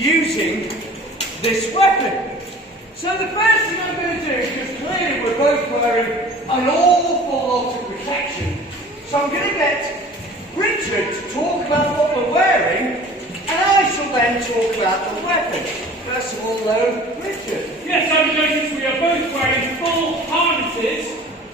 using this weapon. So the first thing I'm going to do, because clearly we're both wearing an awful lot of protection, so I'm going to get Richard to talk about what we're wearing, and I shall then talk about the weapon. First of all, though, Richard. Yes, I've noticed we are both wearing full harnesses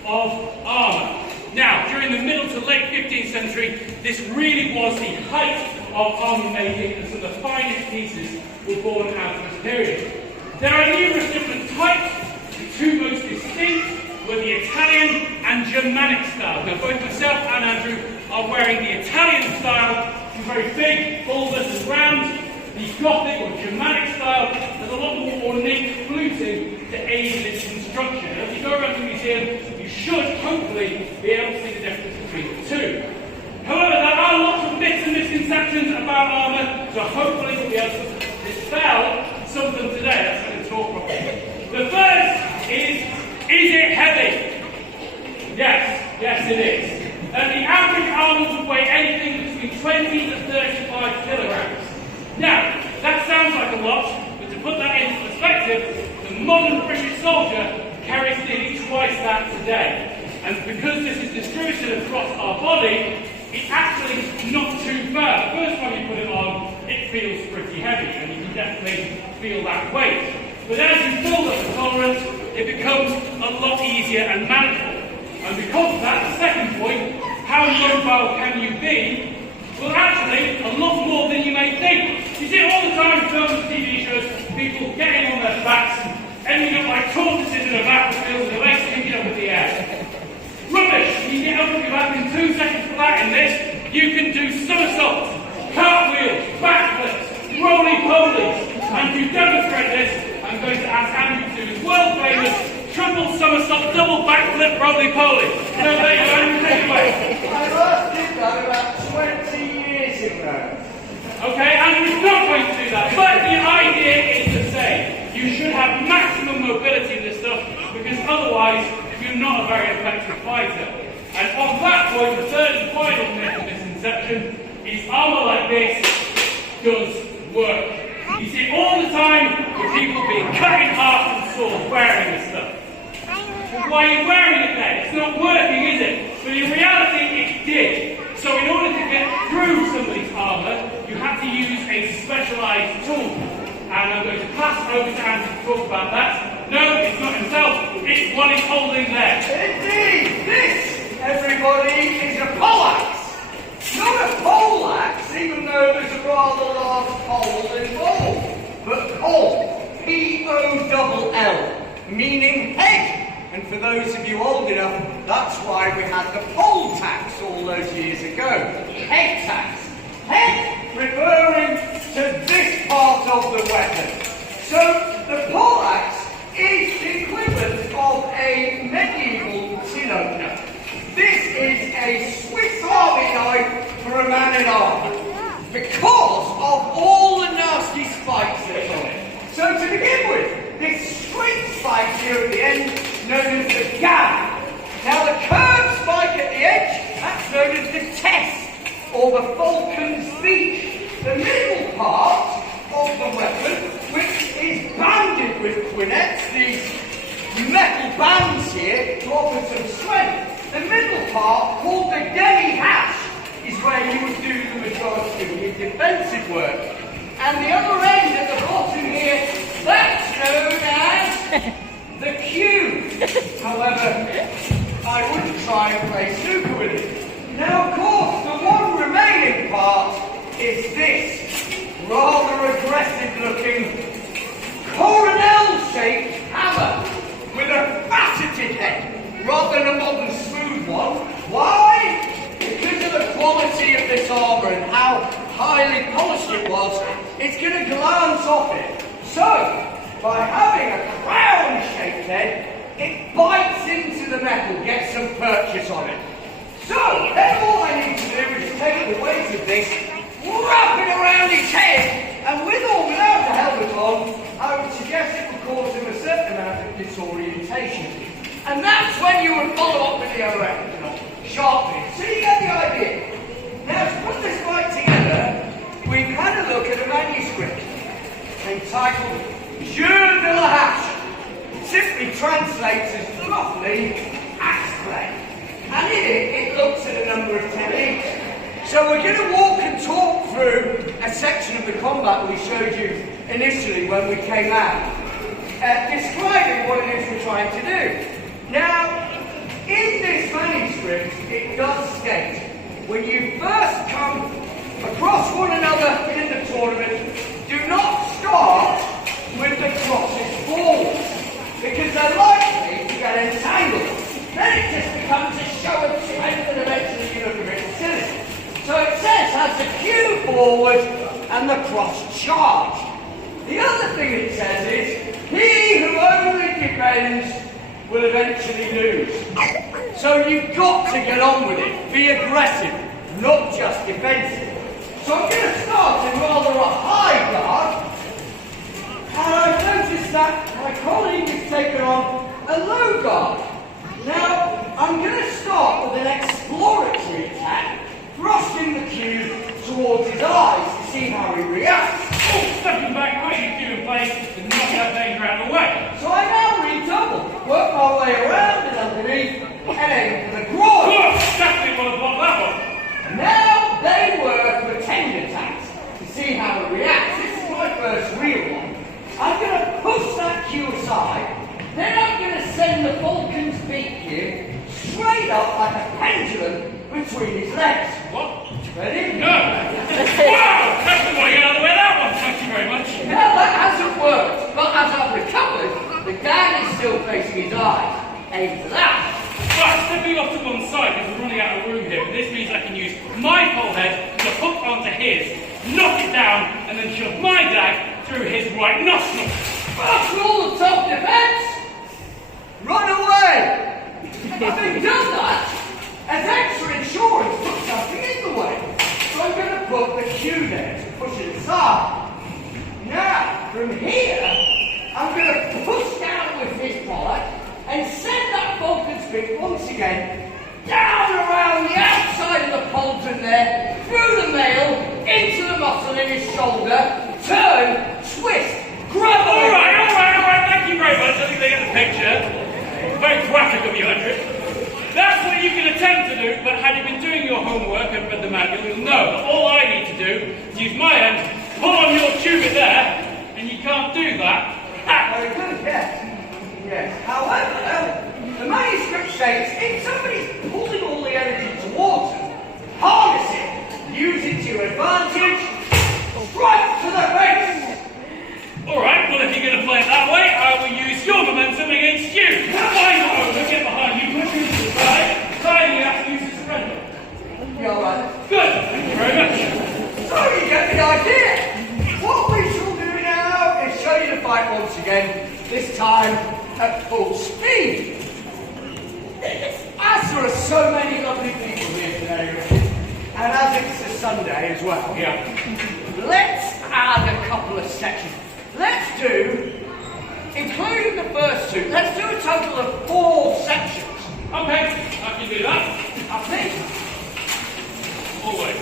of armour. Now, during the middle to late 15th century, this really was the height of armour making, and some of the finest pieces were born out of this period. There are numerous different types. The two most distinct were the Italian and Germanic style. Now, both myself and Andrew are wearing the Italian style, which is very big, bulbous and round. The Gothic or Germanic style has a lot more ornate fluting to aid in its construction. And as you go around the museum, you should hopefully be able to see the difference between the two. However, there are lots of myths and misconceptions about armour, so hopefully we'll be able to dispel some of them today. Let's go and talk properly. The first is it heavy? Yes it is. The average armour would weigh anything between 20 to 35 kilograms. Now, that sounds like a lot, but to put that into perspective, the modern British soldier carries nearly twice that today. And because this is distributed across our body, it's actually not too bad. The first time you put it on, it feels pretty heavy, and you can definitely feel that weight. But as you build up the tolerance, it becomes a lot easier and manageable. And because of that, the second point, how mobile can you be? Well, actually, a lot more than you may think. You see it all the time in films and TV shows, people getting on their backs and ending up like tortoises in a battlefield with their legs sticking up in the air. Rubbish! You get up with your back in 2 seconds flat in this. You can do somersaults, cartwheels, backflips, roly-polies. And to demonstrate this, I'm going to ask Andrew to do his world-famous triple somersault, double backflip, roly-poly. So there you go, Andrew, take it away. I last did that about 20 years ago. Okay, Andrew's not going to do that, but the idea is the same. You should have maximum mobility in this stuff, because otherwise, you're not a very effective fighter. And on that point, the third and final myth of this inception is armour like this does work. You see it all the time with people being cut in half and swords wearing this stuff. Why are you wearing it then? It's not working, is it? But in reality, it did. So in order to get through somebody's armour, you had to use a specialised tool. And I'm going to pass over to Andrew to talk about that. No, it's not himself, it's what he's holding there. Indeed, this, everybody, is a PollAxe. Not a PollAxe, even though there's a rather large pole involved, but Poll, P-O-L-L, meaning head. And for those of you old enough, that's why we had the poll tax all those years ago. Head tax. Head referring to this part of the weapon. So the PollAxe is the equivalent of a medieval tin opener. This is a Swiss Army knife for a man in armour, because of all the nasty spikes that are on it. So to begin with, this straight spike here at the end, known as the gab. Now the curved spike at the edge, that's known as the test, or or the falcon's beak. The middle part of the weapon, which is banded with quinets, these metal bands here to offer some strength. The middle part, called the demi-hash, is where you would do the majority of your defensive work. And the other end at the bottom here, that's known as the cube. However, I wouldn't try and play snooker with it. Now, of course, the one remaining part is this rather aggressive-looking coronal-shaped hammer with a faceted head rather than a modern smooth one. Why? Because of the quality of this armour and how highly polished it was, it's going to glance off it. So, by having a crown-shaped head, it bites into the metal, gets some purchase on it. So, then all I need to do is take the weight of this, wrap it around his head, and with or without the helmet on, I would suggest it would cause him a certain amount of disorientation. And that's when you would follow up with the other end, sharply. So you get the idea. Now, to put this fight together, we've had a look at a manuscript entitled Jeu de la Hache. Simply translates as roughly axe play. And in it looks at a number of techniques. So we're going to walk and talk through a section of the combat we showed you initially when we came out, describing what it is we're trying to do. Now, in this manuscript, it does state, when you first come across one another in the tournament, do not start with the crosses forward, because they're likely to get entangled. Then it just becomes a show of strength and eventually you look a bit silly. So it says has the cue forward and the cross charge. The other thing it says is, he who only defends will eventually lose. So you've got to get on with it. Be aggressive, not just defensive. So I'm going to start in rather a high guard. And I've noticed that my colleague has taken on a low guard. Now, I'm going to start with an exploratory attack, thrusting the cube towards his eyes to see how he reacts. Oh, stepping back, putting the cube in place, and knock that danger out of the way. So I now redouble, work my way around and underneath, and aim for the groin. Oh, definitely want to block that one. Now they work for tend attacks to see how it reacts. This is my first real one. I'm going to push that cue aside, then I'm going to send the falcon's beak cue straight up like a pendulum between his legs. What? Ready? No. Wow! Definitely want to get out of the way of that one. Thank you very much. Now that hasn't worked, but as I've recovered, the gag is still facing his eyes. Aim for that. Right, stepping off to one side because we're running out of room here, but this means I can use my pole head to hook onto his, knock it down, and then shove my dag through his right nostril. That's all the self-defense! Run away! Having done that, as extra insurance, put something in the way. So I'm going to put the cue there to push it aside. Now, from here, I'm going to push down with his PollAxe and send that falcon's beak once again down around the outside of the pauldron there, through the mail, into the muscle in his shoulder, turn, twist, grab All right, thank you very much. I think they get the picture. Very graphic of you, Andrew. That's what you can attempt to do, but had you been doing your homework and read the manual, you'll know that all I need to do is use my hand, pull on your tubit there, and you can't do that. Very good, yes. Yes. However, the manuscript states if somebody's pulling all the energy towards them, harness it, use it to your advantage, right to the face. Alright, well if you're going to play it that way, I will use your momentum against you. Why not? Look, get behind you, push you to the side, you have to use the surrender. You're right. Good, thank you very much. So you get the idea. What we shall do now is show you the fight once again, this time at full speed. As there are so many lovely people here today, and as it's a Sunday as well, let's add a couple of sections. Let's do, including the first two, let's do a total of 4 sections. Okay, I can do that. I think. Always.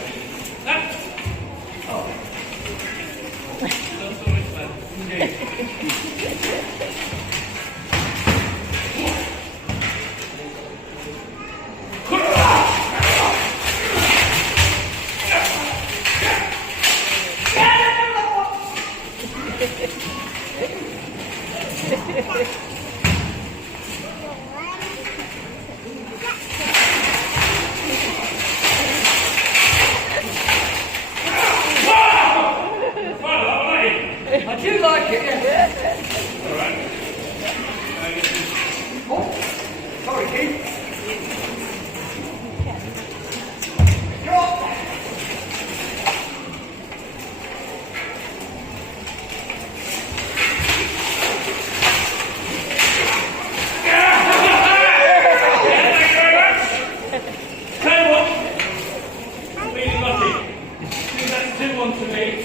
2-1 to me.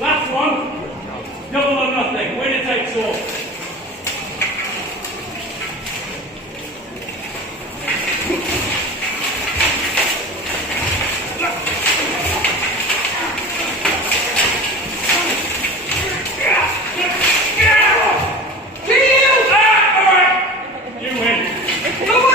Last one, double or nothing. Winner takes all. Deal! Ah, all right. You win. Come